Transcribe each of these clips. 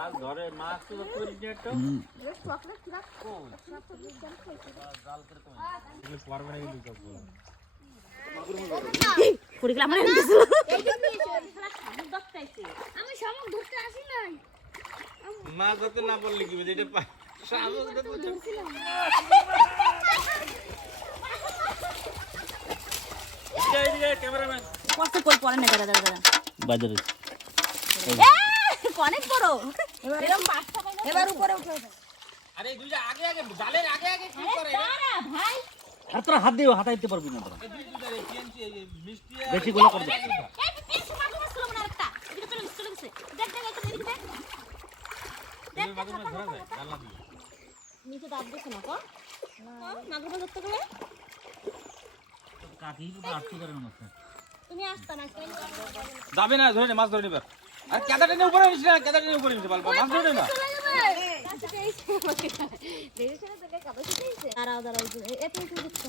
মাছ ধরে মাছ তো করি না একটা চকলেট রাখ জাল করে কই এগুলো পারবে না কিন্তু সব পড়ে গেল আমার এনেছিল আমি শামুক ধরতে আসি নাই মাছ ধরতে না বললে কি এটা শামুক ধরতে এই ক্যামেরাম্যান কষ্ট কই পড়ে না দাদা দাদা বাজারে অনেক বড় এরকম পাঁচটা এবার উপরে উঠে আরে দুইটা আগে আগে জালের আগে আগে কি করে দাঁড়া ভাই আর তোরা হাত দিয়ে হাতাইতে পারবি না তোরা এই দুইটা রে পিএনসি মিষ্টি বেশি গুলো করবি এই পিছু মাঝে মাঝে মনে একটা এদিকে চলে গেছে দেখ দেখ এটা এদিকে দেখ এই মাছ ধরা যায় জানলা দিয়ে নিচে দাব দিছ না কো মাগুর ধরতে গেলে কাকি তো আটকে করে না মাছ তুমি আসতা না কেন যাবে না ধরে নে মাছ ধরে নিবার আর কেদা টেনে উপরে নিস না কেদা টেনে উপরে নিস বল মাছ ধরে না দাঁড়াও দাঁড়াও এত কিছু দেখছো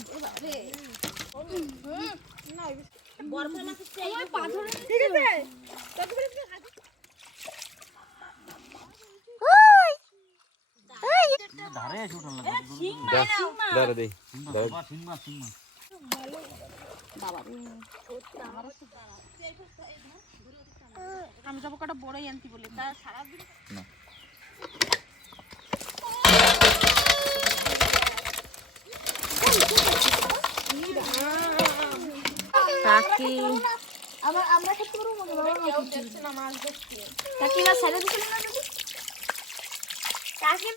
বরফ মাছ চাই পাথর ঠিক আছে ধারে এসে উঠাল না শিং মাছ ধরে দেই সিং মাছ আমি যাবো কটা বড়ই আনতি বলি তা সারা দিন না কাকি আমরা খেতে পারবো মনে হয় কেউ দেখছে না মাছ দেখছে কাকি না সাইডে দিছিল না কাকি